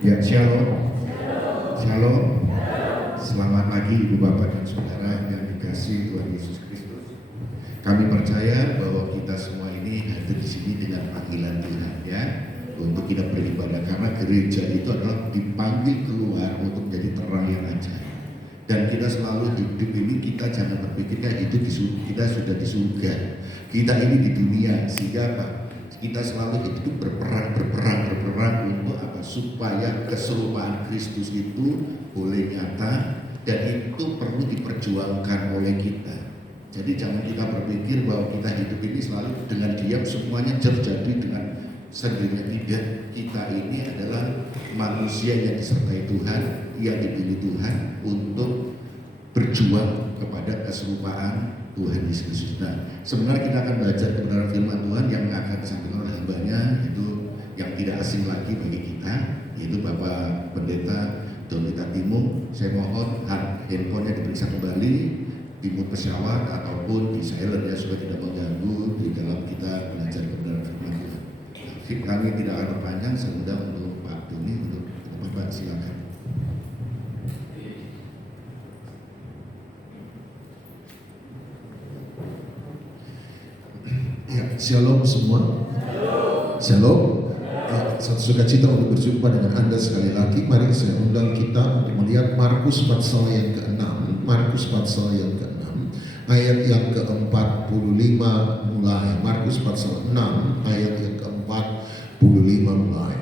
Ya, shalom. Shalom. Selamat pagi Ibu Bapak dan Saudara yang dikasihi Tuhan Yesus Kristus. Kami percaya bahwa kita semua ini hadir di sini dengan panggilan Tuhan ya, untuk kita beribadah, karena gereja itu adalah dipanggil keluar untuk menjadi terang yang ajaib. Dan kita selalu hidup ini, kita jangan berpikirnya hidup kita sudah di surga. Kita ini di dunia, sehingga apa? Kita selalu hidup berperang untuk apa? Supaya keserupaan Kristus itu boleh nyata, dan itu perlu diperjuangkan oleh kita. Jadi jangan kita berpikir bahwa kita hidup ini selalu dengan diam semuanya terjadi dengan sendirinya. Tidak, kita ini adalah manusia yang disertai Tuhan, yang dipilih Tuhan untuk berjuang kepada keserupaan Tuhan Yesus Kristus. Nah, sebenarnya kita akan belajar kebenaran firman Tuhan yang akan disampaikan oleh hambanya, itu yang tidak asing lagi bagi kita, yaitu Bapak Pendeta Donita Timung. Saya mohon handphonenya diperiksa kembali, di mute pesawat ataupun di silent ya, supaya tidak mengganggu di dalam kita belajar kebenaran firman Tuhan. Kami tidak akan berpanjang, saya undang untuk Pak Doni, untuk Bapak silakan. Ya, shalom semua. Shalom. Satu sukacita untuk berjumpa dengan Anda sekali lagi. Mari saya undang kita untuk melihat Markus pasal yang ke-6. Markus pasal yang ke-6 ayat yang ke-45 mulai. Markus pasal 6 ayat yang ke-45 mulai.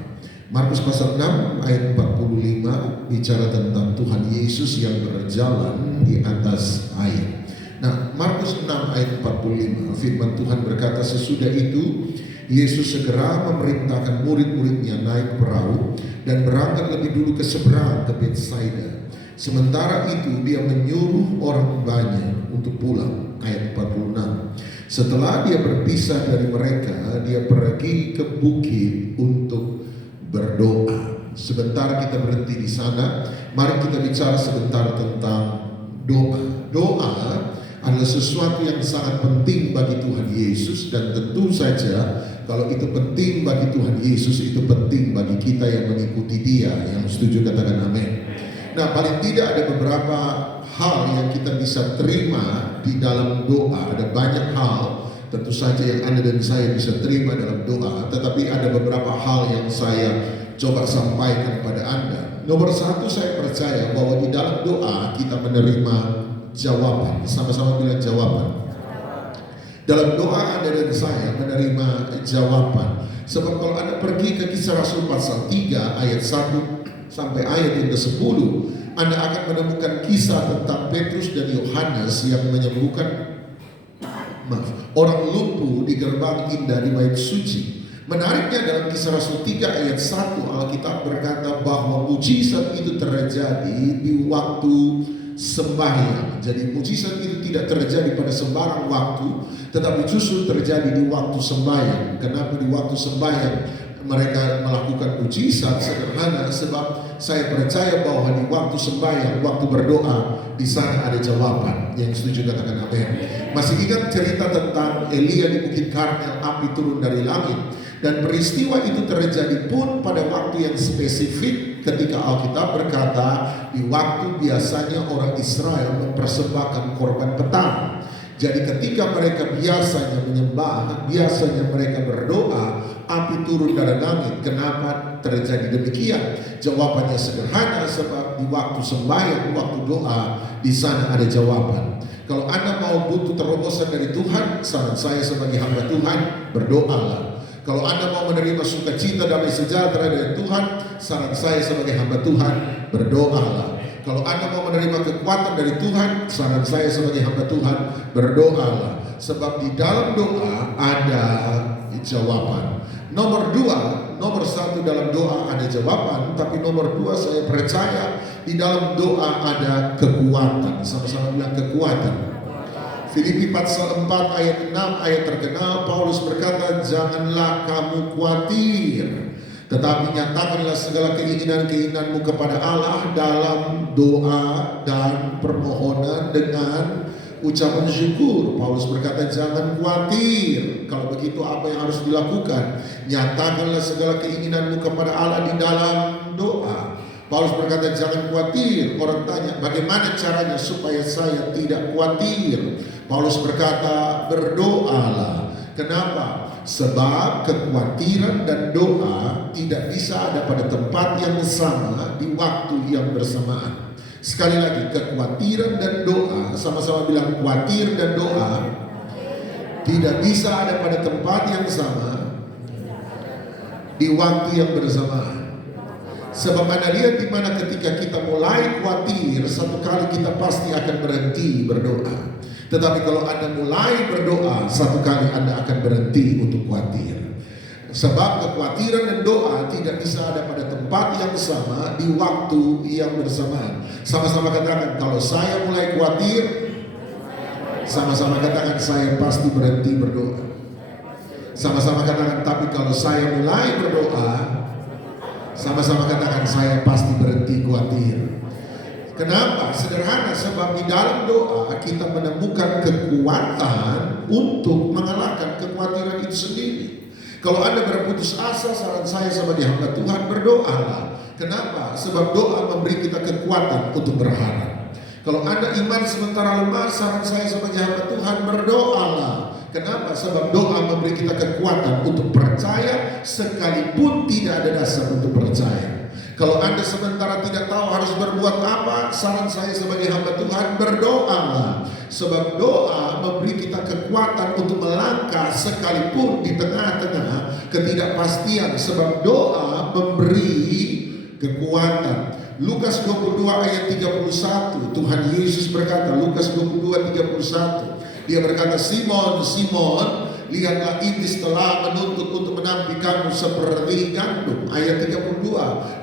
Markus pasal 6 ayat 45 bicara tentang Tuhan Yesus yang berjalan di atas air. Nah, Markus 6 ayat 45, firman Tuhan berkata, sesudah itu Yesus segera memerintahkan murid-muridnya naik perahu dan berangkat lebih dulu ke seberang, ke Betsaida. Sementara itu dia menyuruh orang banyak untuk pulang. Ayat 46. Setelah dia berpisah dari mereka, dia pergi ke bukit untuk berdoa. Sebentar kita berhenti di sana. Mari kita bicara sebentar tentang doa. Doa adalah sesuatu yang sangat penting bagi Tuhan Yesus, dan tentu saja kalau itu penting bagi Tuhan Yesus, itu penting bagi kita yang mengikuti Dia. Yang setuju katakan amin. Nah, paling tidak ada beberapa hal yang kita bisa terima di dalam doa. Ada banyak hal tentu saja yang Anda dan saya bisa terima dalam doa, tetapi ada beberapa hal yang saya coba sampaikan kepada Anda. Nomor satu, saya percaya bahwa di dalam doa kita menerima jawaban. Sama-sama bilang jawaban. Dalam doa Anda dan saya menerima jawaban. Sebab kalau Anda pergi ke Kisah Rasul pasal 3 ayat 1 sampai ayat yang ke-10, Anda akan menemukan kisah tentang Petrus dan Yohanes yang menyembuhkan orang lumpuh di gerbang indah di bait suci. Menariknya dalam Kisah Rasul 3 ayat 1, Alkitab berkata bahwa mujizat itu terjadi di waktu sembahyang. Jadi mujizat itu tidak terjadi pada sembarang waktu, tetapi justru terjadi di waktu sembahyang. Kenapa di waktu sembahyang mereka melakukan mujizat? Sederhana, sebab saya percaya bahwa di waktu sembahyang, waktu berdoa, di sana ada jawaban. Yang setuju katakan amin. Masih ingat cerita tentang Elia di Bukit Karmel, api turun dari langit? Dan peristiwa itu terjadi pun pada waktu yang spesifik, ketika Alkitab berkata di waktu biasanya orang Israel mempersembahkan korban petang. Jadi ketika mereka biasanya menyembah, biasanya mereka berdoa, api turun dari langit. Kenapa terjadi demikian? Jawabannya sederhana, sebab di waktu sembahyang, waktu doa, di sana ada jawaban. Kalau Anda mau butuh terobosan dari Tuhan, saran saya sebagai hamba Tuhan, berdoalah. Kalau Anda mau menerima sukacita, damai sejahtera dari Tuhan, saran saya sebagai hamba Tuhan, berdoalah. Kalau Anda mau menerima kekuatan dari Tuhan, saran saya sebagai hamba Tuhan, berdoalah. Sebab di dalam doa ada jawaban. Nomor satu dalam doa ada jawaban, tapi nomor dua saya percaya di dalam doa ada kekuatan. Sama-sama bilang kekuatan. Filipi pasal 4 ayat 6, ayat terkenal, Paulus berkata, janganlah kamu khawatir, tetapi nyatakanlah segala keinginan-keinginanmu kepada Allah dalam doa dan permohonan dengan ucapan syukur. Paulus berkata, jangan khawatir. Kalau begitu apa yang harus dilakukan? Nyatakanlah segala keinginanmu kepada Allah di dalam doa. Paulus berkata, jangan khawatir. Orang tanya, bagaimana caranya supaya saya tidak khawatir? Paulus berkata, berdoalah. Kenapa? Sebab kekhawatiran dan doa tidak bisa ada pada tempat yang sama di waktu yang bersamaan. Sekali lagi, kekhawatiran dan doa, sama-sama bilang khawatir dan doa, tidak bisa ada pada tempat yang sama di waktu yang bersamaan. Sebab Anda lihat di mana ketika kita mulai khawatir, satu kali kita pasti akan berhenti berdoa. Tetapi kalau Anda mulai berdoa, satu kali Anda akan berhenti untuk khawatir. Sebab kekhawatiran dan doa tidak bisa ada pada tempat yang sama di waktu yang bersamaan. Sama-sama katakan, kalau saya mulai khawatir, sama-sama katakan, saya pasti berhenti berdoa. Sama-sama katakan, tapi kalau saya mulai berdoa, sama-sama katakan, saya pasti berhenti khawatir. Kenapa? Sederhana, sebab di dalam doa kita menemukan kekuatan untuk mengalahkan kekhawatiran itu sendiri. Kalau Anda berputus asa, saran saya sebagai hamba Tuhan, berdoalah. Kenapa? Sebab doa memberi kita kekuatan untuk berharap. Kalau Anda iman sementara lemah, saran saya sebagai hamba Tuhan, berdoalah. Kenapa? Sebab doa memberi kita kekuatan untuk percaya sekalipun tidak ada dasar untuk percaya. Kalau Anda sementara tidak tahu harus berbuat apa, saran saya sebagai hamba Tuhan, berdoalah. Sebab doa memberi kita kekuatan untuk melangkah sekalipun di tengah-tengah ketidakpastian. Sebab doa memberi kekuatan. Lukas 22 ayat 31, Tuhan Yesus berkata, Lukas 22 31, Dia berkata, Simon, Simon, lihatlah iblis telah menuntut untuk menampi kamu seperti gandum. Ayat 32,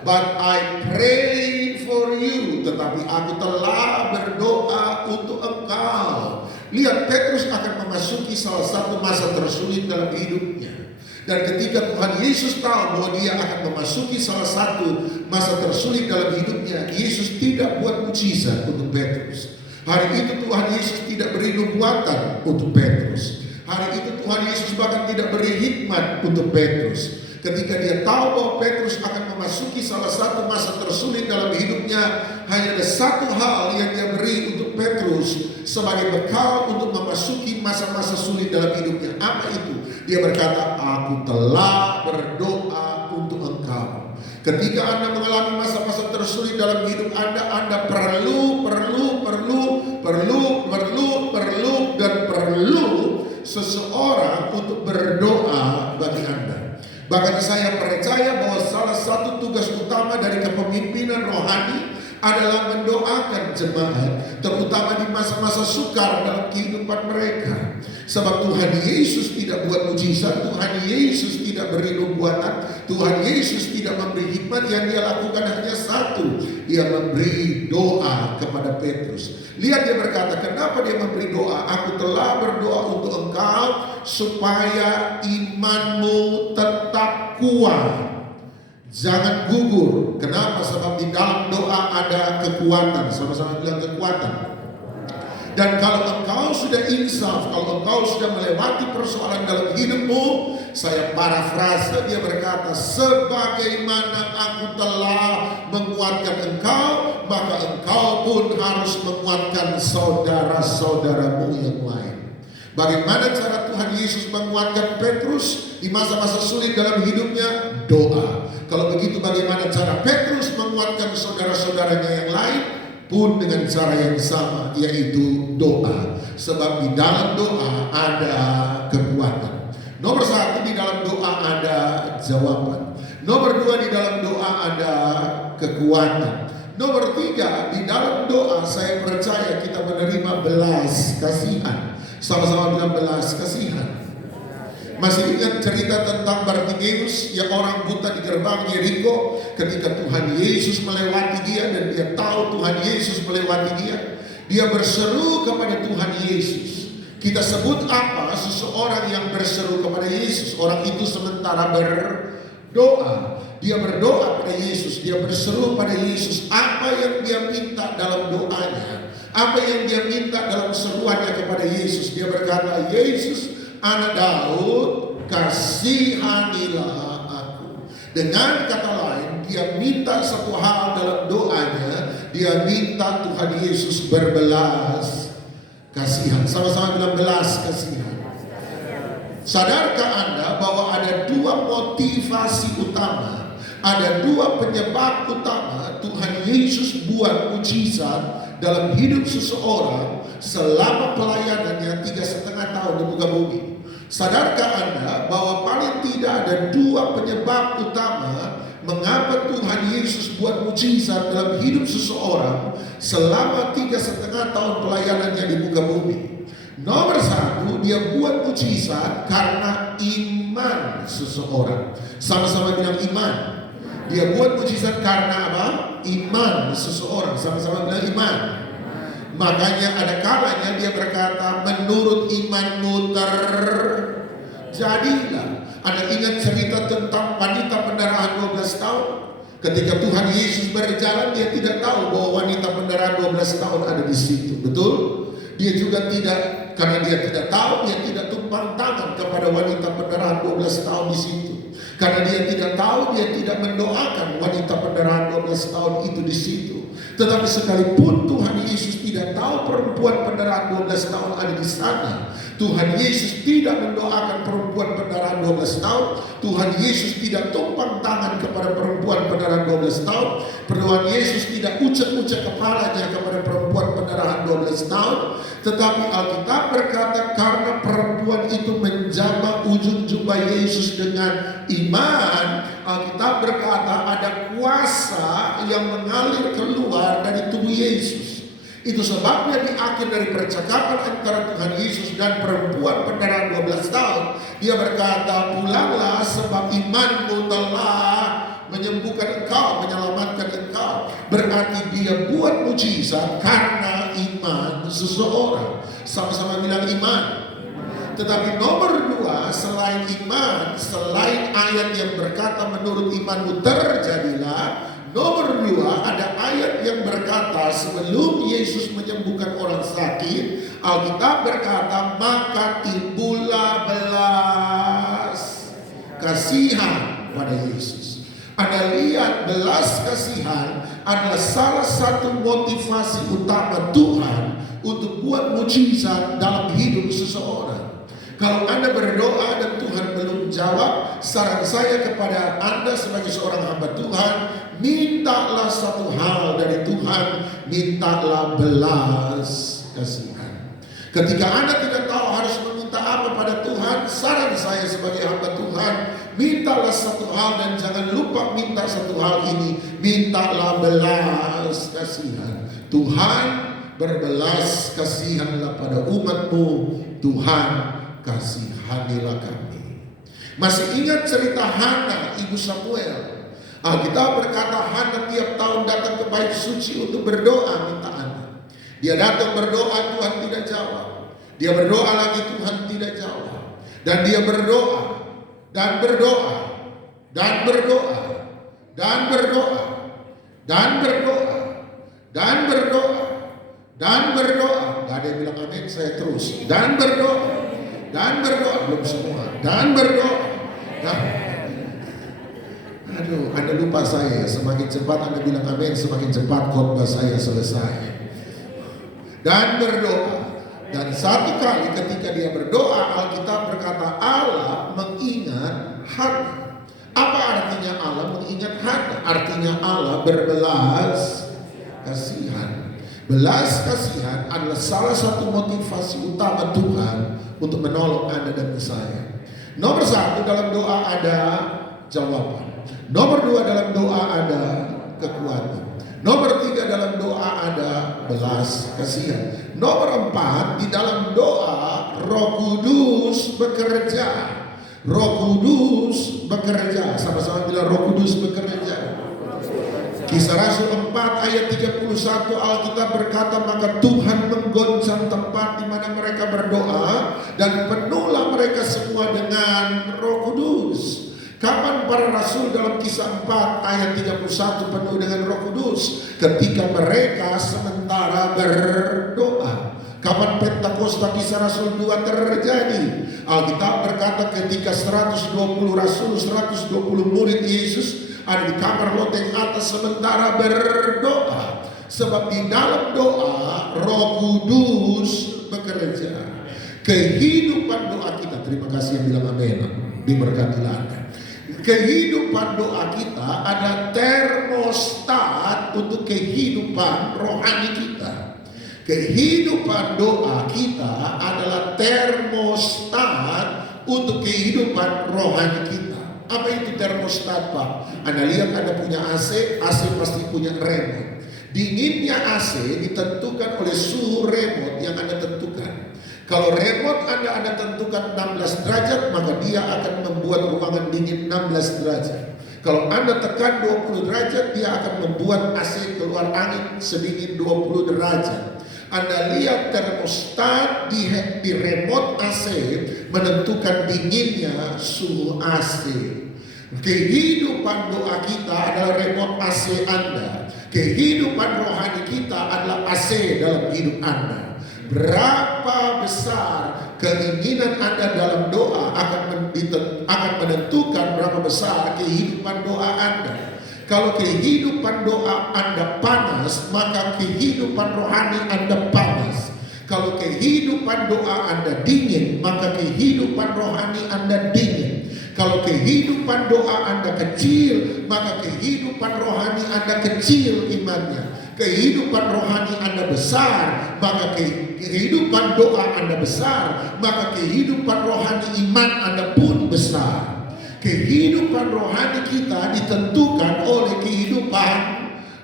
but I pray for you, tetapi aku telah berdoa untuk engkau. Lihat, Petrus akan memasuki salah satu masa tersulit dalam hidupnya. Dan ketika Tuhan Yesus tahu bahwa dia akan memasuki salah satu masa tersulit dalam hidupnya, Yesus tidak buat mukjizat untuk Petrus. Hari itu Tuhan Yesus tidak beri nubuatan untuk Petrus. Hari itu Tuhan Yesus bahkan tidak beri hikmat untuk Petrus. Ketika dia tahu bahwa Petrus akan memasuki salah satu masa tersulit dalam hidupnya, hanya ada satu hal yang dia beri untuk Petrus sebagai bekal untuk memasuki masa-masa sulit dalam hidupnya. Apa itu? Dia berkata, aku telah berdoa untuk engkau. Ketika Anda mengalami masa-masa tersulit dalam hidup Anda perlu seseorang untuk berdoa bagi Anda. Bahkan saya percaya bahwa salah satu tugas utama dari kepemimpinan rohani adalah mendoakan jemaat, terutama di masa-masa sukar dalam kehidupan mereka. Sebab Tuhan Yesus tidak buat mujizat, Tuhan Yesus tidak beri nubuatan, Tuhan Yesus tidak memberi hikmat. Yang dia lakukan hanya satu, dia memberi doa kepada Petrus. Lihat, dia berkata, kenapa dia memberi doa? Aku telah berdoa untuk engkau supaya imanmu tetap kuat, jangan gugur. Kenapa? Sebab di dalam doa ada kekuatan. Sama-sama bilang kekuatan. Dan kalau engkau sudah insaf, kalau engkau sudah melewati persoalan dalam hidupmu, saya parafrase, dia berkata, sebagaimana aku telah menguatkan engkau, maka engkau pun harus menguatkan saudara-saudaramu yang lain. Bagaimana cara Tuhan Yesus menguatkan Petrus di masa-masa sulit dalam hidupnya? Doa. Kalau begitu, bagaimana cara Petrus menguatkan saudara-saudaranya yang lain? Pun dengan cara yang sama, yaitu doa. Sebab di dalam doa ada kekuatan. Nomor satu, di dalam doa ada jawaban. Nomor dua, di dalam doa ada kekuatan. Nomor tiga, di dalam doa saya percaya kita menerima belas kasihan. Sama-sama bilang belas kasihan. Masih ingat cerita tentang Bartimeus yang orang buta di gerbang Yeriko? Ketika Tuhan Yesus melewati dia dan dia tahu Tuhan Yesus melewati dia, dia berseru kepada Tuhan Yesus. Kita sebut apa? Seseorang yang berseru kepada Yesus. Orang itu sementara berdoa. Dia berdoa pada Yesus, dia berseru pada Yesus. Apa yang dia minta dalam doanya, apa yang dia minta dalam seruannya kepada Yesus? Dia berkata, Yesus, anak Daud, kasihanilah aku. Dengan kata lain, dia minta satu hal dalam doanya dia minta Tuhan Yesus berbelas kasihan. Sama-sama bilang belas kasihan. Sadarkah Anda bahwa ada dua motivasi utama, ada dua penyebab utama Tuhan Yesus buat mujizat dalam hidup seseorang selama pelayanannya 3,5 tahun di muka bumi? Sadarkah Anda bahwa paling tidak ada dua penyebab utama mengapa Tuhan Yesus buat mujizat dalam hidup seseorang selama 3,5 tahun pelayanannya di muka bumi? Nomor satu, dia buat mujizat karena iman seseorang. Sama-sama bilang iman. Dia buat mujizat karena apa? Iman seseorang. Sama-sama bilang iman. Makanya ada kalanya dia berkata, menurut imanmu terjadilah. Anda ingat cerita tentang wanita pendarahan 12 tahun? Ketika Tuhan Yesus berjalan, dia tidak tahu bahwa wanita pendarahan 12 tahun ada di situ. Betul? Dia juga tidak, karena dia tidak tahu, dia tidak tumpang tangan kepada wanita pendarahan 12 tahun di situ. Karena dia tidak tahu, dia tidak mendoakan wanita pendarahan 12 tahun itu di situ. Tetapi sekalipun Tuhan Yesus tidak tahu perempuan pendarahan 12 tahun ada di sana, Tuhan Yesus tidak mendoakan perempuan pendarahan 12 tahun. Tuhan Yesus tidak tumpang tangan kepada perempuan pendarahan 12 tahun. Tuhan Yesus tidak ucap-ucap kepalanya kepada perempuan pendarahan 12 tahun. Tetapi Alkitab berkata karena perempuan itu menjamah ujung jubah Yesus dengan iman, Alkitab berkata ada kuasa yang mengalir keluar dari tubuh Yesus. Itu sebabnya di akhir dari percakapan antara Tuhan Yesus dan perempuan pendarahan 12 tahun, dia berkata, pulanglah sebab imanmu telah menyembuhkan engkau, menyelamatkan engkau. Berarti dia buat mujizat karena iman seseorang. Sama-sama bilang iman. Tetapi nomor dua, selain iman, selain ayat yang berkata menurut imanmu terjadilah, nomor dua, ada ayat yang berkata sebelum Yesus menyembuhkan orang sakit, Alkitab berkata maka timbullah belas kasihan pada Yesus. Anda lihat, belas kasihan adalah salah satu motivasi utama Tuhan untuk buat mujizat dalam hidup seseorang. Kalau Anda berdoa dan Tuhan belum jawab, saran saya kepada Anda sebagai seorang hamba Tuhan, mintalah satu hal dari Tuhan, mintalah belas kasihan. Ketika Anda tidak tahu harus meminta apa pada Tuhan, saran saya sebagai hamba Tuhan, mintalah satu hal dan jangan lupa minta satu hal ini, mintalah belas kasihan. Tuhan, berbelas kasihanlah pada umatmu, Tuhan kasihanilah kami. Masih ingat cerita Hana, ibu Samuel? Alkitab berkata Hana tiap tahun datang ke bait suci untuk berdoa minta anak. Dia datang berdoa, Tuhan tidak jawab. Dia berdoa lagi, Tuhan tidak jawab. Dan dia berdoa dan berdoa dan berdoa dan berdoa dan berdoa dan berdoa dan berdoa. Gak ada yang bilang amin, saya terus. Dan berdoa dan berdoa, belum semua. Dan berdoa. Aduh, Anda lupa saya. Semakin cepat Anda bilang amin, semakin cepat khotbah saya selesai. Dan berdoa. Dan satu kali ketika dia berdoa, Alkitab berkata Allah mengingat Hana. Apa artinya Allah mengingat Hana? Artinya Allah berbelas kasihan. Belas kasihan adalah salah satu motivasi utama Tuhan untuk menolong Anda dan saya. Nomor satu, dalam doa ada jawaban. Nomor dua, dalam doa ada kekuatan. Nomor tiga, dalam doa ada belas kasihan. Nomor empat, di dalam doa Roh Kudus bekerja. Roh Kudus bekerja. Sama-sama bilang Roh Kudus bekerja. Kisah Rasul 4 ayat 31 Alkitab berkata maka Tuhan menggoncang tempat di mana mereka berdoa dan penuhlah mereka semua dengan Roh Kudus. Kapan para rasul dalam Kisah 4 ayat 31 penuh dengan Roh Kudus? Ketika mereka sementara berdoa. Kapan Pentakosta Kisah Rasul 2 terjadi? Alkitab berkata ketika 120 rasul, 120 murid Yesus ada di kamar loteng atas sementara berdoa. Sebab di dalam doa Roh Kudus bekerja. Kehidupan doa kita, terima kasih yang bilang amin, diberkatilah Anda. Kehidupan doa kita ada termostat untuk kehidupan rohani kita. Kehidupan doa kita adalah termostat untuk kehidupan rohani kita. Apa itu termostat, Pak? Anda lihat Anda punya AC, AC pasti punya remote. Dinginnya AC ditentukan oleh suhu remote yang Anda tentukan. Kalau remote Anda tentukan 16 derajat, maka dia akan membuat ruangan dingin 16 derajat. Kalau Anda tekan 20 derajat, dia akan membuat AC keluar angin sedingin 20 derajat. Anda lihat termostat di remote AC menentukan dinginnya suhu AC. Kehidupan doa kita adalah remote AC Anda. Kehidupan rohani kita adalah AC dalam hidup Anda. Berapa besar keinginan Anda dalam doa akan menentukan berapa besar kehidupan doa Anda. Kalau kehidupan doa Anda panas, maka kehidupan rohani Anda panas. Kalau kehidupan doa Anda dingin, maka kehidupan rohani Anda dingin. Kalau kehidupan doa Anda kecil, maka kehidupan rohani Anda kecil imannya. Kehidupan rohani Anda besar, maka kehidupan doa Anda besar, maka kehidupan rohani iman Anda pun besar. Kehidupan rohani kita ditentukan oleh kehidupan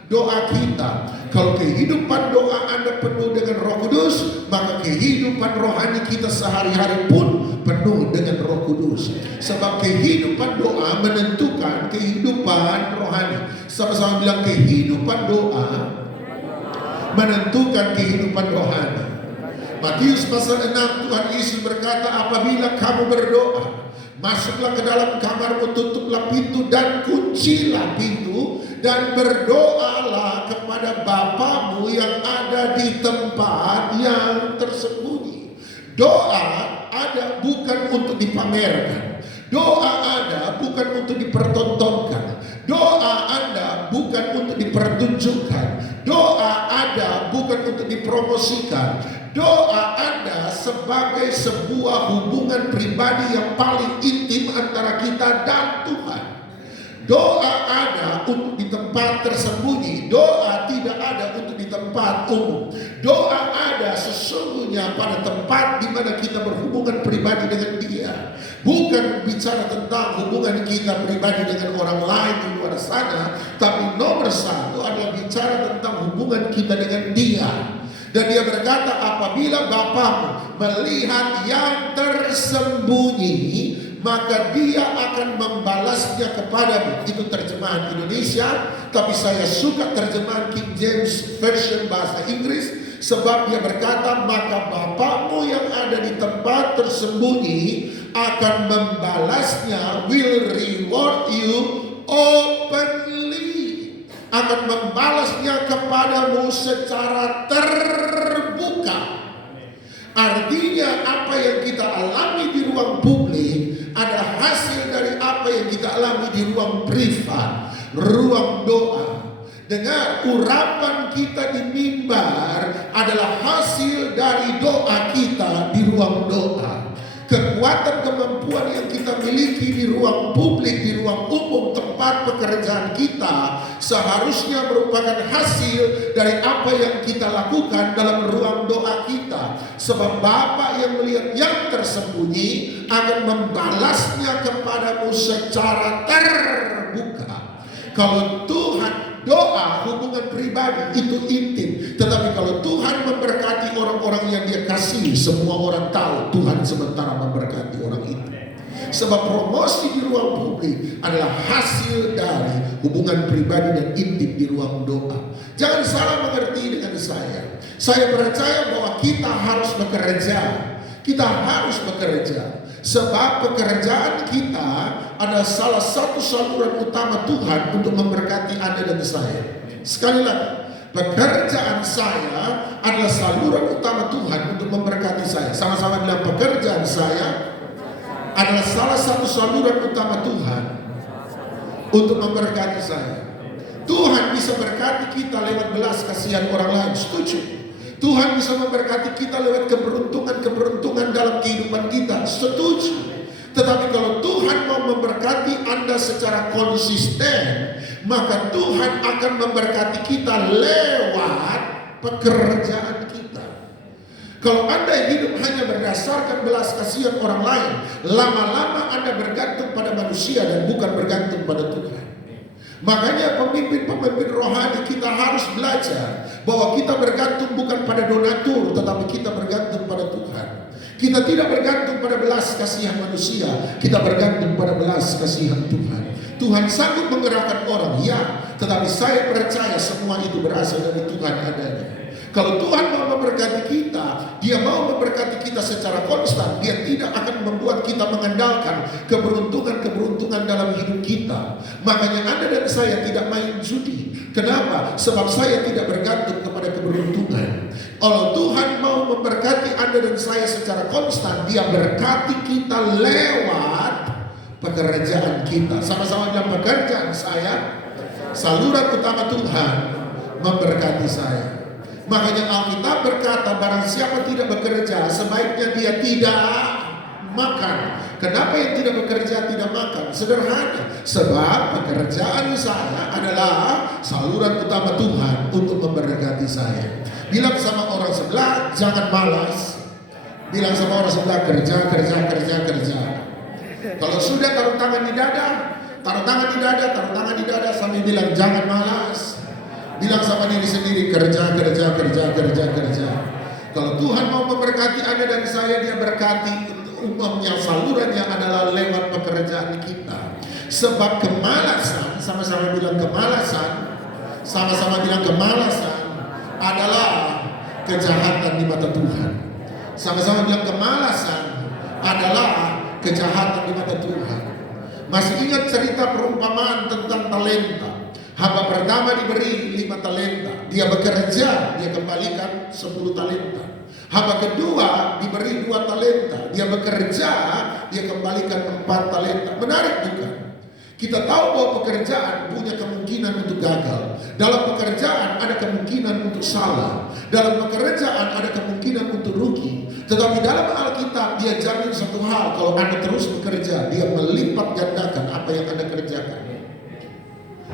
doa kita. Kalau kehidupan doa Anda penuh dengan Roh Kudus, maka kehidupan rohani kita sehari-hari pun penuh dengan Roh Kudus. Sebab kehidupan doa menentukan kehidupan rohani. Sama-sama bilang, kehidupan doa menentukan kehidupan rohani. Matius pasal 6, Tuhan Yesus berkata, apabila kamu berdoa, masuklah ke dalam kamarmu, tutuplah pintu dan kuncilah pintu, dan berdoalah kepada Bapamu yang ada di tempat yang tersembunyi. Doa ada bukan untuk dipamerkan. Doa ada bukan untuk dipertontonkan. Doa Anda bukan untuk dipertunjukkan. Doa ada bukan untuk dipromosikan. Doa Anda sebagai sebuah hubungan pribadi yang paling intim antara kita dan Tuhan. Doa ada untuk di tempat tersembunyi. Doa tidak ada untuk di tempat umum. Doa ada sesungguhnya pada tempat di mana kita berhubungan pribadi dengan Dia. Bukan bicara tentang hubungan kita pribadi dengan orang lain di luar sana, tapi nomor satu adalah bicara tentang hubungan kita dengan Dia. Dan Dia berkata, apabila Bapamu melihat yang tersembunyi, maka Dia akan membalasnya kepadamu. Itu terjemahan Indonesia, tapi saya suka terjemahan King James Version bahasa Inggris. Sebab Dia berkata, maka Bapamu yang ada di tempat tersembunyi akan membalasnya, will reward you openly, akan membalasnya kepadamu secara terbuka. Artinya apa yang kita alami di ruang publik adalah hasil dari apa yang kita alami di ruang privat, ruang doa. Dengar, urapan kita di mimbar adalah hasil dari doa kita di ruang doa. Kekuatan kemampuan yang kita miliki di ruang publik, di ruang umum, tempat pekerjaan kita seharusnya merupakan hasil dari apa yang kita lakukan dalam ruang doa kita. Sebab Bapa yang melihat yang tersembunyi akan membalasnya kepadamu secara terbuka. Kalau Tuhan, doa hubungan pribadi itu intim. Tetapi kalau Tuhan memberkati orang-orang yang Dia kasih, semua orang tahu Tuhan sementara memberkati orang itu. Sebab promosi di ruang publik adalah hasil dari hubungan pribadi dan intim di ruang doa. Jangan salah mengerti dengan saya. Saya percaya bahwa kita harus bekerja. Kita harus bekerja. Sebab pekerjaan kita adalah salah satu saluran utama Tuhan untuk memberkati Anda dan saya. Sekali lagi, pekerjaan saya adalah saluran utama Tuhan untuk memberkati saya. Sama-sama bilang, pekerjaan saya adalah salah satu saluran utama Tuhan untuk memberkati saya. Tuhan bisa berkati kita lewat belas kasihan orang lain, setuju. Tuhan bisa memberkati kita lewat keberuntungan dalam kehidupan kita, setuju. Tetapi kalau Tuhan mau memberkati Anda secara konsisten, maka Tuhan akan memberkati kita lewat pekerjaan kita. Kalau Anda hidup hanya berdasarkan belas kasihan orang lain, lama-lama Anda bergantung pada manusia dan bukan bergantung pada Tuhan. Makanya pemimpin-pemimpin rohani kita harus belajar bahwa kita bergantung bukan pada donatur, tetapi kita bergantung pada Tuhan. Kita tidak bergantung pada belas kasihan manusia, kita bergantung pada belas kasihan Tuhan. Tuhan sanggup menggerakkan orang, ya, tetapi saya percaya semua itu berasal dari Tuhan adanya. Kalau Tuhan mau memberkati kita, Dia mau memberkati kita secara konstan. Dia tidak akan membuat kita mengandalkan keberuntungan dalam hidup kita. Makanya Anda dan saya tidak main judi. Kenapa? Sebab saya tidak bergantung kepada keberuntungan. Kalau Tuhan mau memberkati Anda dan saya secara konstan, Dia berkati kita lewat pekerjaan kita. Sama-sama dalam pekerjaan saya, saluran utama Tuhan memberkati saya. Makanya Alkitab berkata, barang siapa tidak bekerja, sebaiknya dia tidak makan. Kenapa yang tidak bekerja tidak makan? Sederhana, sebab pekerjaan saya adalah saluran utama Tuhan untuk memberkati saya. Bilang sama orang sebelah, jangan malas. Bilang sama orang sebelah, kerja. Kalau sudah taruh tangan di dada, taruh tangan di dada sambil bilang jangan malas. Bilang sama diri sendiri, kerja. Kalau Tuhan mau memberkati Anda dan saya, Dia berkati umumnya salurannya adalah lewat pekerjaan kita. Sebab kemalasan, sama-sama bilang kemalasan adalah kejahatan di mata Tuhan. Sama-sama bilang kemalasan adalah kejahatan di mata Tuhan. Masih ingat cerita perumpamaan tentang talenta? Hamba pertama diberi 5 talenta. Dia bekerja, dia kembalikan 10 talenta. Hamba kedua diberi 2 talenta. Dia bekerja, dia kembalikan 4 talenta. Menarik bukan? Kita tahu bahwa pekerjaan punya kemungkinan untuk gagal. Dalam pekerjaan ada kemungkinan untuk salah. Dalam pekerjaan ada kemungkinan untuk rugi. Tetapi dalam Alkitab Dia jamin satu hal, kalau Anda terus bekerja, Dia melipat gandakan apa yang Anda kerjakan.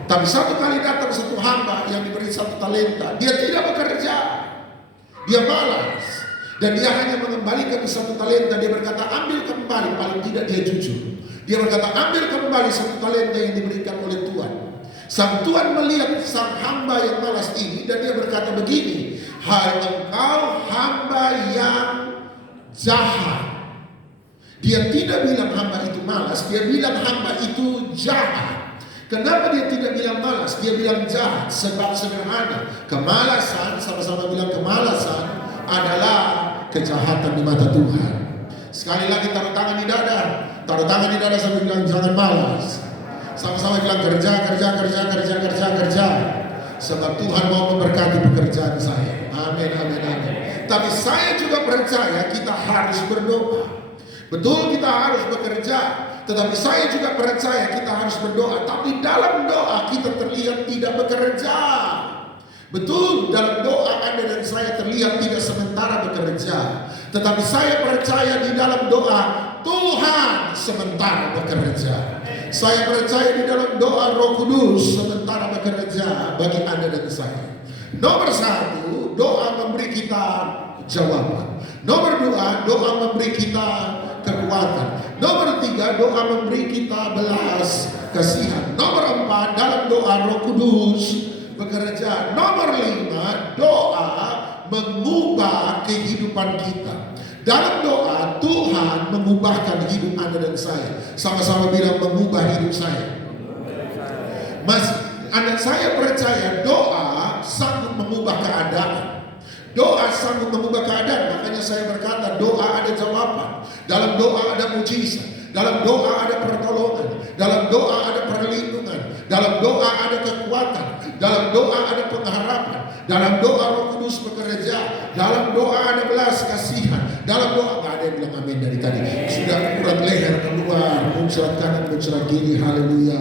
Tapi satu kali datang satu hamba yang diberi 1 talenta, dia tidak bekerja, dia malas, dan dia hanya mengembalikan 1 talenta. Dia berkata ambil kembali, paling tidak dia jujur. Dia berkata ambil kembali 1 talenta yang diberikan oleh Tuhan. Sang Tuhan melihat sang hamba yang malas ini dan dia berkata begini, hai engkau hamba yang jahat. Dia tidak bilang hamba itu malas, dia bilang hamba itu jahat. Kenapa dia tidak bilang malas? Dia bilang jahat. Sebab sederhana, kemalasan, sama-sama bilang kemalasan adalah kejahatan di mata Tuhan. Sekali lagi taruh tangan di dada sambil bilang jangan malas. Sama-sama bilang kerja. Sebab Tuhan mau memberkati pekerjaan saya. Amin. Tapi saya juga percaya kita harus berdoa. Betul, kita harus bekerja, tetapi saya juga percaya kita harus berdoa. Tapi dalam doa kita terlihat tidak bekerja. Betul, dalam doa Anda dan saya terlihat tidak sementara bekerja. Tetapi saya percaya di dalam doa Tuhan sementara bekerja. Saya percaya di dalam doa Roh Kudus sementara bekerja bagi Anda dan saya. Nomor 1, doa memberi kita jawaban. Nomor 2, doa memberi kita kekuatan. Nomor 3, doa memberi kita belas kasihan. Nomor 4, dalam doa Roh Kudus bekerja. Nomor 5, doa mengubah kehidupan kita. Dalam doa Tuhan mengubahkan hidup Anda dan saya. Sama-sama bilang mengubah hidup saya. Saya percaya doa sanggup mengubah keadaan. Doa sanggup mengubah keadaan. Makanya saya berkata doa ada jawaban. Dalam doa ada mujizat. Dalam doa ada pertolongan. Dalam doa ada perlindungan. Dalam doa ada kekuatan. Dalam doa ada pengharapan. Dalam doa Roh Kudus bekerja. Dalam doa ada belas kasihan. Dalam doa gak ada yang bilang amin dari tadi. Sudah urat leher keluar, muncrat kanan, muncrat kiri. Haleluya.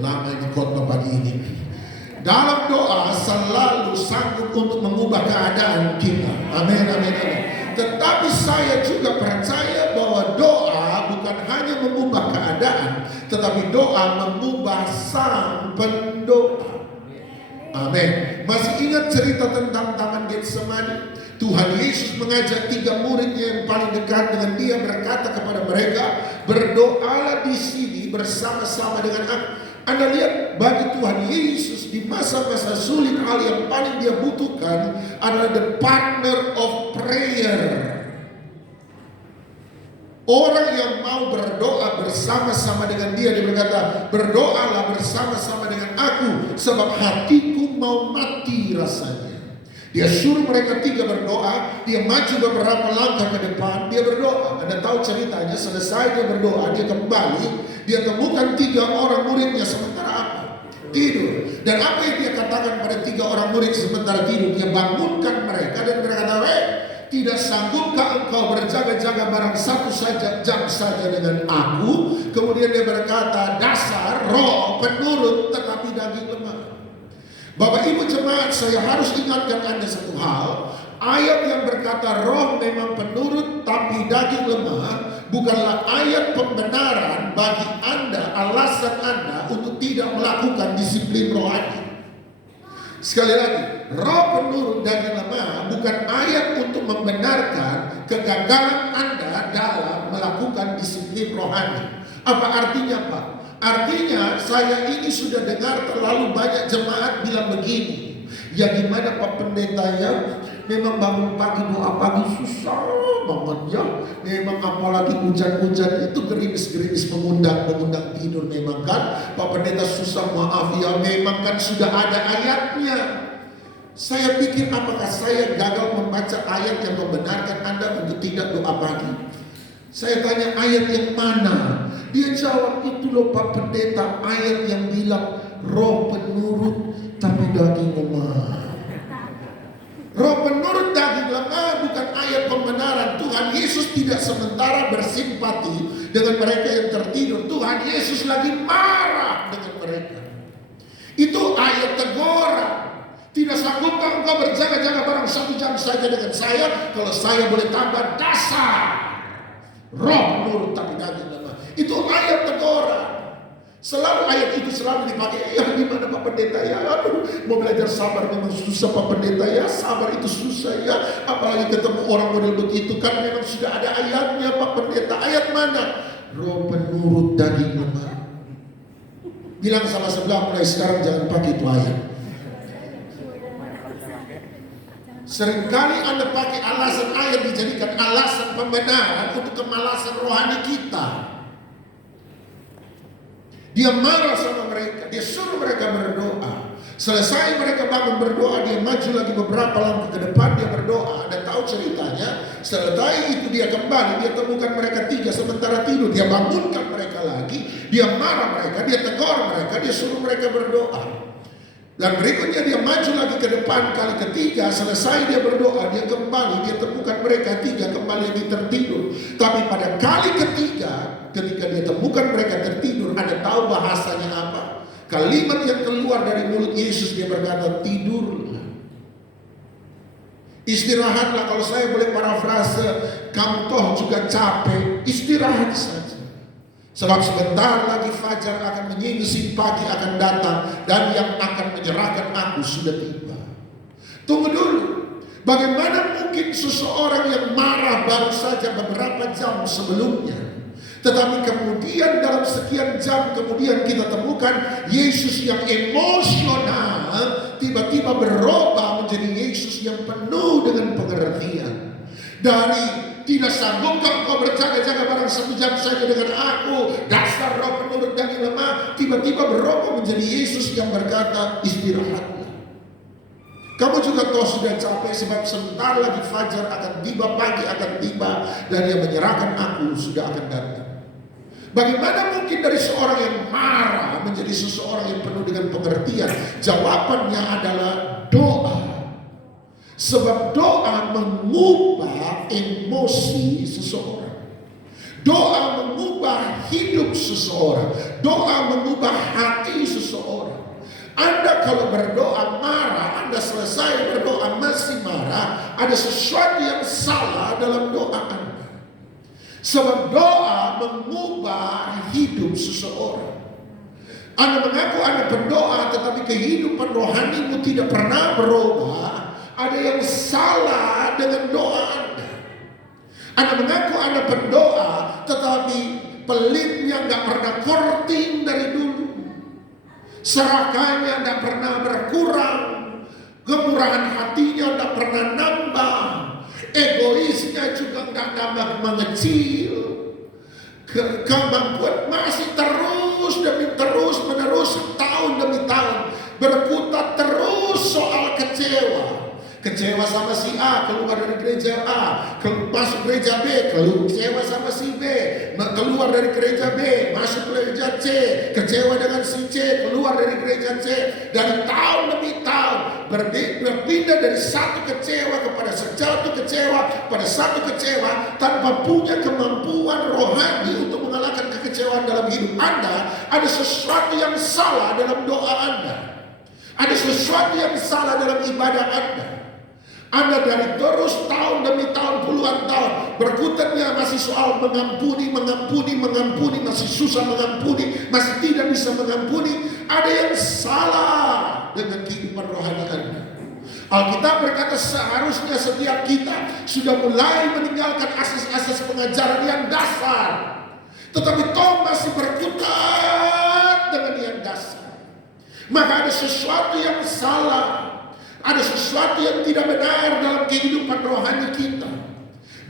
lama ini khotbah pagi ini. Dalam doa selalu sanggup untuk mengubah keadaan kita. Amin, amin, amin. Tetapi saya juga percaya bahwa doa bukan hanya mengubah keadaan, tetapi doa mengubah sang pendoa. Amin. Masih ingat cerita tentang Taman Getsemani? Tuhan Yesus mengajak 3 muridnya yang paling dekat dengan dia, berkata kepada mereka, berdoalah di sini bersama-sama dengan aku. Anda lihat, bagi Tuhan Yesus di masa-masa sulit, hal yang paling dia butuhkan adalah the partner of prayer. Orang yang mau berdoa bersama-sama dengan dia berkata, berdoalah bersama-sama dengan aku, sebab hatiku mau mati rasanya. Dia suruh mereka 3 berdoa, dia maju beberapa langkah ke depan, dia berdoa. Anda tahu ceritanya, selesai dia berdoa, dia kembali, dia temukan 3 orang muridnya sementara apa? Tidur. Dan apa yang dia katakan pada 3 orang murid sementara tidur? Dia bangunkan mereka dan berkata, tidak sanggupkah engkau berjaga-jaga barang 1 jam saja dengan aku? Kemudian dia berkata, dasar roh penurut tetapi daging lemah. Bapak Ibu jemaat, saya harus ingatkan Anda satu hal. Ayat yang berkata roh memang penurut tapi daging lemah bukanlah ayat pembenaran bagi Anda, alasan Anda untuk tidak melakukan disiplin rohani. Sekali lagi, roh penurut daging lemah bukan ayat untuk membenarkan kegagalan Anda dalam melakukan disiplin rohani. Apa artinya, Pak? Artinya saya ini sudah dengar terlalu banyak jemaat bilang begini, ya gimana Pak Pendeta ya, memang bangun pagi doa pagi susah banget ya, memang apalagi hujan-hujan itu gerimis-gerimis mengundang tidur, memang kan Pak Pendeta susah, maaf ya, memang kan sudah ada ayatnya. Saya pikir apakah saya gagal membaca ayat yang membenarkan Anda untuk tidak doa pagi? Saya tanya ayat yang mana? Dia jawab, itu loh Pak Pendeta, ayat yang bilang roh penurut tapi daging lemah. Roh penurut daging lemah bukan ayat pembenaran. Tuhan Yesus tidak sementara bersimpati dengan mereka yang tertidur. Tuhan Yesus lagi marah dengan mereka. Itu ayat teguran. Tidak sanggupkah engkau berjaga-jaga barang 1 jam saja dengan saya? Kalau saya boleh tambah, dasar roh penurut tapi daging lemah. Itu ayat teguran. Selalu ayat itu selalu dipakai. Ya gimana Pak Pendeta ya, aduh, mau belajar sabar memang susah Pak Pendeta ya, sabar itu susah ya, apalagi ketemu orang model begitu, kan memang sudah ada ayatnya Pak Pendeta. Ayat mana? Roh penurut daging lemah. Bilang sama sebelah, mulai sekarang jangan pakai itu ayat. Seringkali Anda pakai alasan ayat dijadikan alasan pembenaran untuk kemalasan rohani kita. Dia marah sama mereka, dia suruh mereka berdoa. Selesai mereka bangun berdoa, dia maju lagi beberapa langkah ke depan, dia berdoa. Dan tahu ceritanya, selesai itu dia kembali, dia temukan mereka 3 sementara tidur. Dia bangunkan mereka lagi, dia marah mereka, dia tegur mereka, dia suruh mereka berdoa. Dan berikutnya dia maju lagi ke depan kali ketiga, selesai dia berdoa, dia kembali, dia temukan mereka 3 kembali lagi tertidur. Tapi pada kali ketiga, ketika dia temukan mereka tertidur, Anda tahu bahasanya apa? Kalimat yang keluar dari mulut Yesus, dia berkata, tidurlah. Istirahatlah, kalau saya boleh parafrase, kamu toh juga capek, istirahat saja. Sebab sebentar lagi fajar akan menyingsing, pagi akan datang, dan yang akan menyerahkan aku sudah tiba. Tunggu dulu. Bagaimana mungkin seseorang yang marah baru saja beberapa jam sebelumnya, tetapi kemudian dalam sekian jam kemudian kita temukan Yesus yang emosional tiba-tiba berubah menjadi Yesus yang penuh dengan pengertian. Dari tidak sanggupkah engkau berjaga-jaga barang 1 jam saja dengan aku, dasar roh penurut daging lemah, tiba-tiba berubah menjadi Yesus yang berkata, istirahatlah. Kamu juga toh sudah capek, sebab sebentar lagi fajar akan tiba, pagi akan tiba, dan yang menyerahkan aku sudah akan datang. Bagaimana mungkin dari seorang yang marah menjadi seseorang yang penuh dengan pengertian? Jawabannya adalah doa. Sebab doa mengubah emosi seseorang. Doa mengubah hidup seseorang. Doa mengubah hati seseorang. Anda kalau berdoa marah, Anda selesai berdoa masih marah, ada sesuatu yang salah dalam doa Anda. Sebab doa mengubah hidup seseorang. Anda mengaku Anda berdoa, tetapi kehidupan rohanimu tidak pernah berubah. Ada yang salah dengan doa Anda. Anda mengaku Anda berdoa, tetapi pelitnya nggak pernah korting dari dulu. Serakahnya tidak pernah berkurang, kemurahan hatinya tidak pernah nambah, egoisnya juga tidak nambah mengecil, kemampuan masih terus demi terus menerus tahun demi tahun berputar terus soal kecewa. Kecewa sama si A, keluar dari gereja A, masuk gereja B, kecewa sama si B, keluar dari gereja B, masuk gereja C, kecewa dengan si C, keluar dari gereja C. Dari tahun demi tahun berpindah dari satu kecewa kepada satu kecewa pada satu kecewa, tanpa punya kemampuan rohani untuk mengalahkan kekecewaan dalam hidup Anda. Ada sesuatu yang salah dalam doa Anda. Ada sesuatu yang salah dalam ibadah Anda. Anda dari terus tahun demi tahun, puluhan tahun berkutatnya masih soal mengampuni, masih susah mengampuni, masih tidak bisa mengampuni. Ada yang salah dengan kehidupan rohani Anda. Alkitab berkata seharusnya setiap kita sudah mulai meninggalkan asas-asas pengajaran yang dasar, tetapi toh masih berkutat dengan yang dasar. Maka ada sesuatu yang salah. Ada sesuatu yang tidak benar dalam kehidupan rohani kita.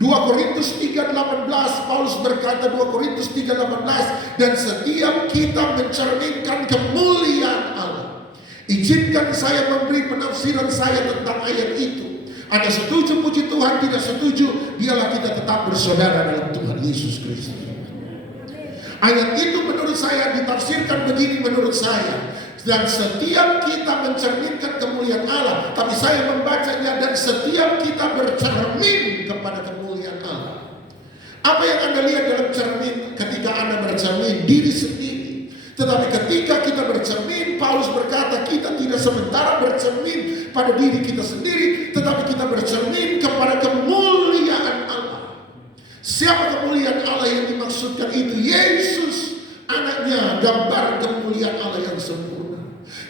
2 Korintus 3:18, Paulus berkata 2 Korintus 3:18, dan setiap kita mencerminkan kemuliaan Allah. Izinkan saya memberi penafsiran saya tentang ayat itu. Anda setuju puji Tuhan, tidak setuju, biarlah kita tetap bersaudara dalam Tuhan Yesus Kristus. Ayat itu menurut saya ditafsirkan begini menurut saya. Dan setiap kita mencerminkan kemuliaan Allah. Tapi saya membacanya, dan setiap kita bercermin kepada kemuliaan Allah. Apa yang Anda lihat dalam cermin ketika Anda bercermin? Diri sendiri. Tetapi ketika kita bercermin, Paulus berkata kita tidak sementara bercermin pada diri kita sendiri, tetapi kita bercermin kepada kemuliaan Allah. Siapa kemuliaan Allah yang dimaksudkan itu? Yesus, anaknya, gambar kemuliaan Allah yang sempurna.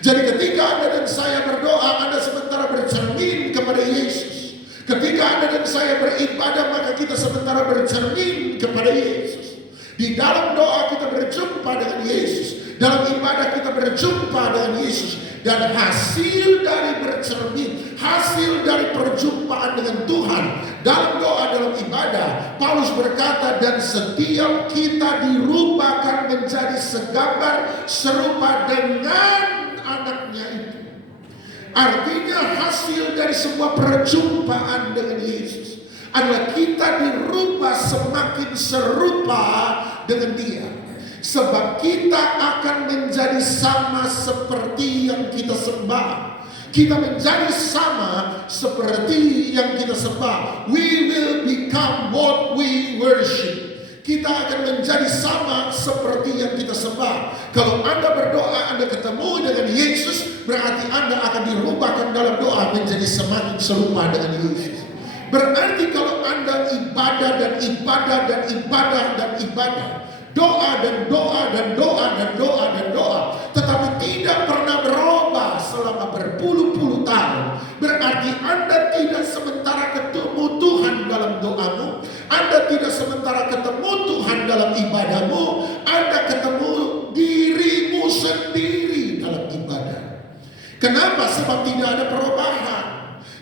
Jadi ketika Anda dan saya berdoa, Anda sementara bercermin kepada Yesus. Ketika Anda dan saya beribadah, maka kita sementara bercermin kepada Yesus. Di dalam doa kita berjumpa dengan Yesus. Dalam ibadah kita berjumpa dengan Yesus. Dan hasil dari bercermin, hasil dari perjumpaan dengan Tuhan dalam doa, dalam ibadah, Paulus berkata, dan setiap kita dirubahkan menjadi segambar serupa dengan anaknya itu. Artinya hasil dari sebuah perjumpaan dengan Yesus adalah kita dirubah semakin serupa dengan Dia. Sebab kita akan menjadi sama seperti yang kita sembah. Kita menjadi sama seperti yang kita sembah. We will become what we worship. Kita akan menjadi sama seperti yang kita sembah. Kalau Anda berdoa, Anda ketemu dengan Yesus, berarti Anda akan dirubahkan dalam doa menjadi semakin serupa dengan Yesus. Berarti kalau Anda ibadah dan ibadah dan ibadah dan ibadah, doa dan doa dan doa dan doa dan doa, tetapi tidak pernah berubah selama berpuluh-puluh tahun, berarti Anda tidak sementara ketemu Tuhan dalam doamu. Anda tidak sementara ketemu Tuhan dalam ibadahmu. Anda ketemu dirimu sendiri dalam ibadah. Kenapa? Sebab tidak ada perubahan.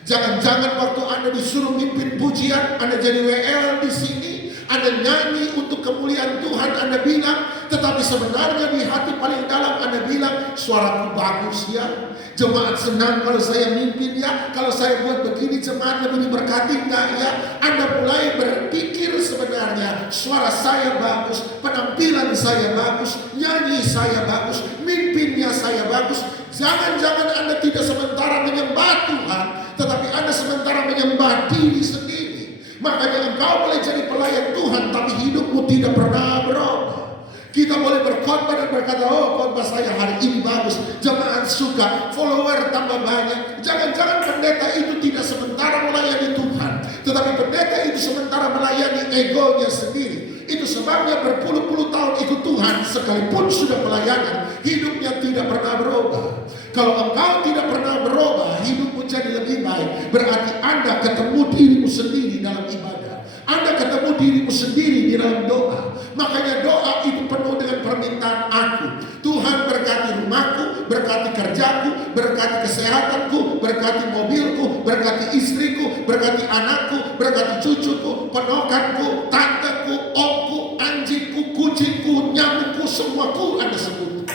Jangan-jangan waktu Anda disuruh mimpin pujian, Anda jadi WL di sini, Anda nyanyi untuk kemuliaan Tuhan, Anda bilang, tetapi sebenarnya di hati paling dalam Anda bilang, suaraku bagus ya, jemaat senang kalau saya mimpin ya, kalau saya buat begini jemaat lebih diberkati enggak ya. Anda mulai berpikir sebenarnya suara saya bagus, penampilan saya bagus, nyanyi saya bagus, mimpinnya saya bagus. Jangan-jangan Anda tidak sementara menyembah Tuhan, tetapi Anda sementara menyembah diri sendiri. Makanya engkau boleh jadi pelayan Tuhan, tapi hidupmu tidak pernah berubah. Kita boleh berkhotbah dan berkata, oh khotbah saya hari ini bagus, jemaat suka, follower tambah banyak. Jangan-jangan pendeta itu tidak sementara melayani Tuhan, tetapi pendeta itu sementara melayani egonya sendiri. Itu sebabnya berpuluh-puluh tahun ikut Tuhan, sekalipun sudah melayani, hidupnya tidak pernah berubah. Kalau engkau tidak pernah berubah, hidupmu jadi lebih baik, berarti Anda ketemu dirimu sendiri dalam ibadah. Anda ketemu dirimu sendiri di dalam doa. Makanya doa itu penuh dengan permintaan aku. Tuhan berkati rumahku, berkati kerjaku, berkati kesehatanku, berkati mobilku, berkati istriku, berkati anakku, berkati cucuku, ponakanku, tanteku, omku, anjingku, kucingku, nyamukku, semuaku Anda sebut.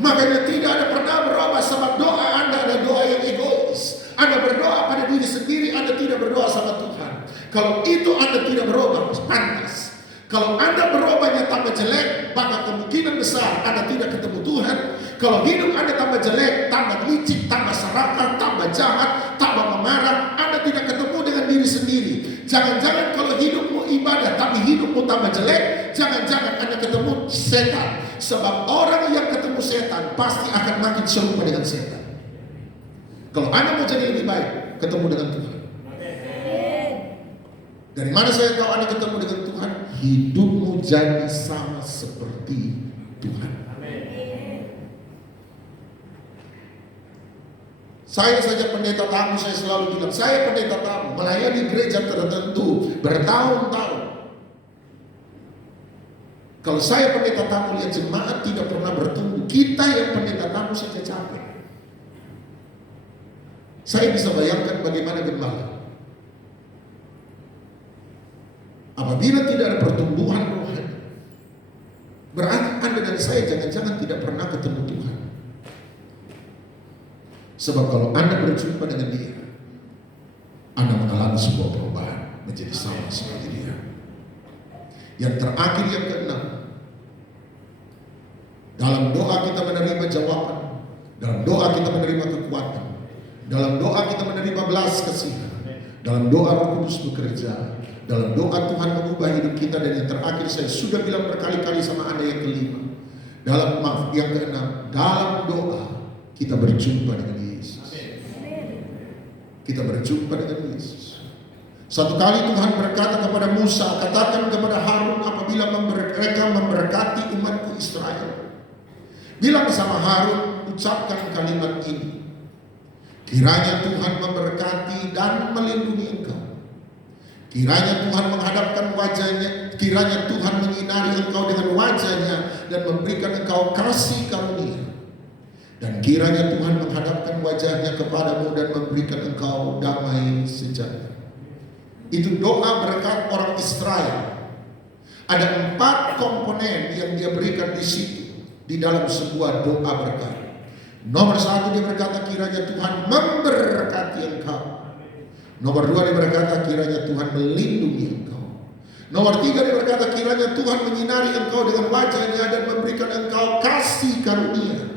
Makanya tidak ada pernah berubah, sebab doa Anda adalah doa yang egois. Anda berdoa pada diri sendiri, Anda tidak berdoa sama Tuhan. Kalau itu Anda tidak berubah, pantas. Kalau Anda berubahnya tambah jelek, maka kemungkinan besar Anda tidak ketemu Tuhan. Kalau hidup Anda tambah jelek, tambah licik, tambah serakah, tambah jahat, tambah memarah, Anda tidak ketemu dengan diri sendiri. Jangan-jangan kalau hidupmu ibadah tapi hidupmu tambah jelek, jangan-jangan Anda ketemu setan. Sebab orang yang ketemu setan pasti akan makin serupa dengan setan. Kalau Anda mau jadi lebih baik, ketemu dengan Tuhan. Dari mana saya tahu Anda ketemu dengan Tuhan? Hidupmu jadi sama seperti Tuhan. Saya saja pendeta tamu, saya selalu bilang, saya pendeta tamu, melayani gereja tertentu bertahun-tahun. Kalau saya pendeta tamu lihat jemaat tidak pernah bertumbuh, kita yang pendeta tamu saja capek. Saya bisa bayangkan bagaimana gembala. Apabila tidak ada pertumbuhan rohani, berarti Anda dan saya jangan-jangan tidak pernah ketemu Tuhan. Sebab kalau Anda berjumpa dengan Dia, Anda mengalami sebuah perubahan menjadi sama seperti Dia. Yang terakhir, yang keenam, dalam doa kita menerima jawaban, dalam doa kita menerima kekuatan, dalam doa kita menerima belas kasihan, dalam doa Roh Kudus bekerja, dalam doa Tuhan mengubah hidup kita. Dan yang terakhir, saya sudah bilang berkali-kali sama Anda, yang kelima, yang keenam, dalam doa kita berjumpa dengan Yesus. Kita berjumpa dengan Yesus. Satu kali Tuhan berkata kepada Musa, katakan kepada Harun apabila mereka memberkati umatku Israel, bilang sama Harun, ucapkan kalimat ini, kiranya Tuhan memberkati dan melindungi engkau. Kiranya Tuhan menghadapkan wajahnya, kiranya Tuhan menyinari engkau dengan wajahnya dan memberikan engkau kasih karunia. Dan kiranya Tuhan menghadapkan wajahnya kepadamu dan memberikan engkau damai sejahtera. Itu doa berkat orang Israel. Ada 4 komponen yang dia berikan di situ, di dalam sebuah doa berkat. Nomor 1, dia berkata kiranya Tuhan memberkati engkau. Nomor 2, dia berkata kiranya Tuhan melindungi engkau. Nomor 3, dia berkata kiranya Tuhan menyinari engkau dengan wajahnya dan memberikan engkau kasih karunia.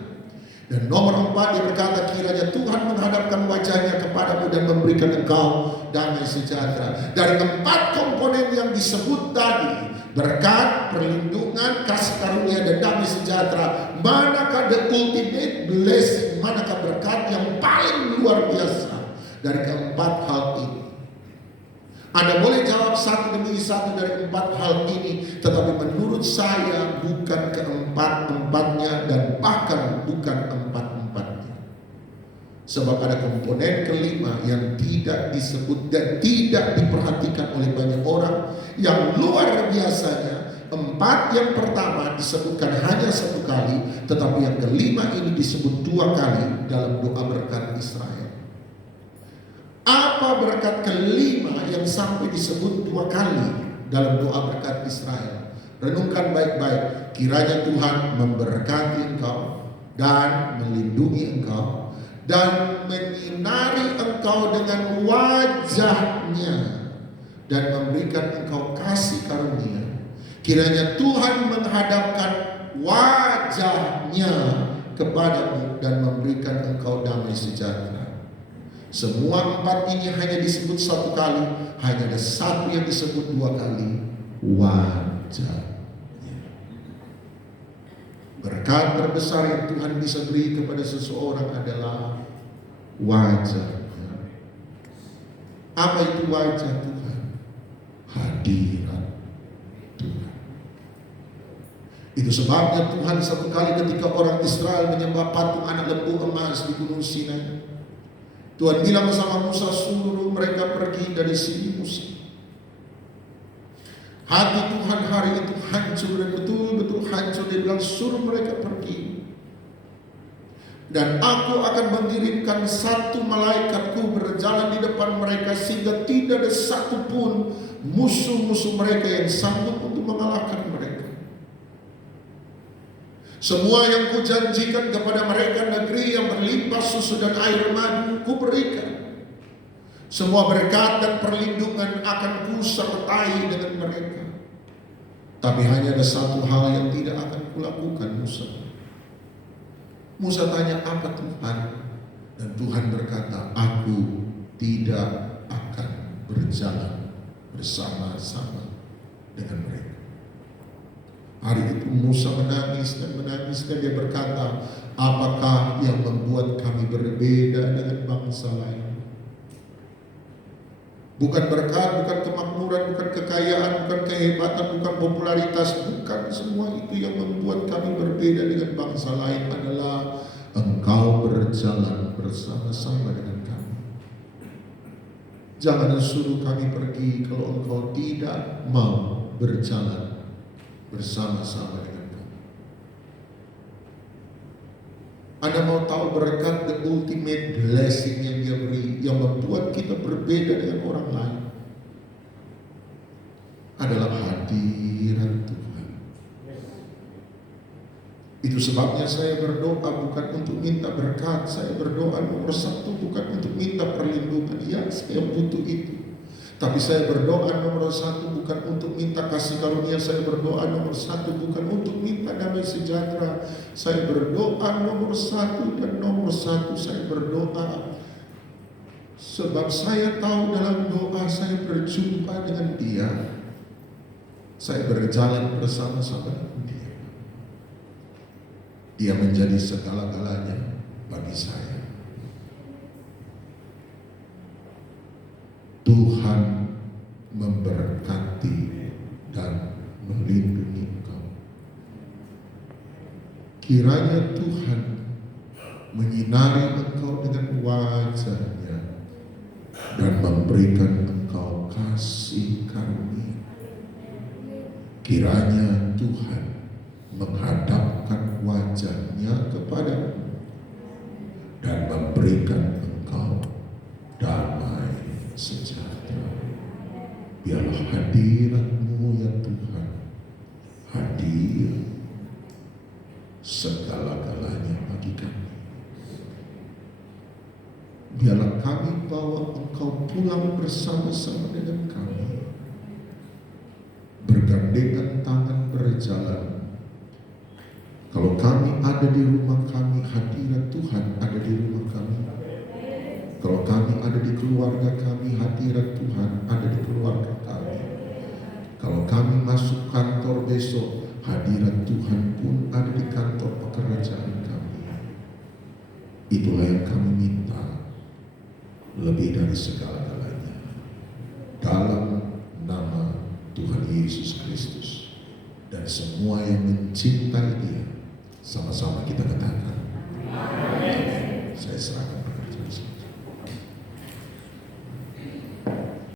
Dan nomor 4, dia berkata kiranya Tuhan menghadapkan wajahnya kepadamu dan memberikan engkau damai sejahtera. Dari 4 komponen yang disebut tadi, berkat, perlindungan, kasih karunia, dan damai sejahtera, manakah the ultimate blessing, manakah berkat yang paling luar biasa dari keempat hal ini? Anda boleh jawab satu demi satu dari 4 hal ini, tetapi menurut saya bukan keempat-empatnya dan bahkan bukan empat-empatnya. Sebab ada komponen kelima yang tidak disebut dan tidak diperhatikan oleh banyak orang, yang luar biasanya. 4 yang pertama disebutkan hanya 1 kali, tetapi yang kelima ini disebut 2 kali dalam doa berkat Israel. Apa berkat kelima yang sampai disebut 2 kali dalam doa berkat Israel? Renungkan baik-baik. Kiranya Tuhan memberkati engkau dan melindungi engkau dan menyinari engkau dengan wajahnya dan memberikan engkau kasih karunia. Kiranya Tuhan menghadapkan wajahnya kepadamu dan memberikan engkau damai sejahtera. Semua 4 ini hanya disebut 1 kali, hanya ada 1 yang disebut 2 kali, wajah. Berkat terbesar yang Tuhan bisa beri kepada seseorang adalah wajah. Apa itu wajah Tuhan? Hadirat Tuhan. Itu sebabnya Tuhan satu kali ketika orang Israel menyembah patung anak lembu emas di Gunung Sinai, Tuhan bilang sama Musa, suruh mereka pergi dari sini Musa. Hati Tuhan hari itu hancur dan betul-betul hancur. Dia bilang suruh mereka pergi. Dan aku akan mengirimkan 1 malaikatku berjalan di depan mereka, sehingga tidak ada satupun musuh-musuh mereka yang sanggup untuk mengalahkan mereka. Semua yang kujanjikan kepada mereka, negeri yang berlimpah susu dan air madu, kuberikan. Semua berkat dan perlindungan akan kusertai dengan mereka. Tapi hanya ada 1 hal yang tidak akan kulakukan, Musa. Musa tanya, apa Tuhan? Dan Tuhan berkata, aku tidak akan berjalan bersama-sama dengan mereka. Hari itu Musa menangis dan dia berkata, apakah yang membuat kami berbeda dengan bangsa lain? Bukan berkat, bukan kemakmuran, bukan kekayaan, bukan kehebatan, bukan popularitas, bukan. Semua itu yang membuat kami berbeda dengan bangsa lain adalah engkau berjalan bersama-sama dengan kami. Jangan suruh kami pergi kalau engkau tidak mau berjalan bersama-sama dengan kami. Anda mau tahu berkat the ultimate blessing yang Dia beri, yang membuat kita berbeda dengan orang lain, adalah hadirat Tuhan. Itu sebabnya saya berdoa bukan untuk minta berkat. Saya berdoa nomor 1 bukan untuk minta perlindungan. Ya, saya butuh itu. Tapi saya berdoa nomor 1 bukan untuk minta kasih karunia. Saya berdoa nomor 1 bukan untuk minta damai sejahtera. Saya berdoa nomor 1 dan nomor 1 saya berdoa sebab saya tahu dalam doa saya berjumpa dengan Dia. Saya berjalan bersama-sama dengan Dia. Dia menjadi segala-galanya bagi saya. Tuhan memberkati dan melindungi engkau. Kiranya Tuhan menyinari engkau dengan wajah-Nya dan memberikan engkau kasih karunia. Kiranya Tuhan menghadapkan wajah-Nya kepadamu dan memberikan engkau damai sejahtera. Biarlah hadirat-Mu ya Tuhan hadir segala-galanya bagi kami. Biarlah kami bawa engkau pulang bersama-sama dengan kami, bergandengan tangan berjalan. Kalau kami ada di rumah kami, hadirat Tuhan ada di rumah kami. Kalau kami ada di keluarga kami, hadirat Tuhan ada di keluarga kami. Kalau kami masuk kantor besok, hadirat Tuhan pun ada di kantor pekerjaan kami. Itulah yang kami minta, lebih dari segala-galanya. Dalam nama Tuhan Yesus Kristus, dan semua yang mencintai Dia, sama-sama kita katakan, amin. Saya serahkan.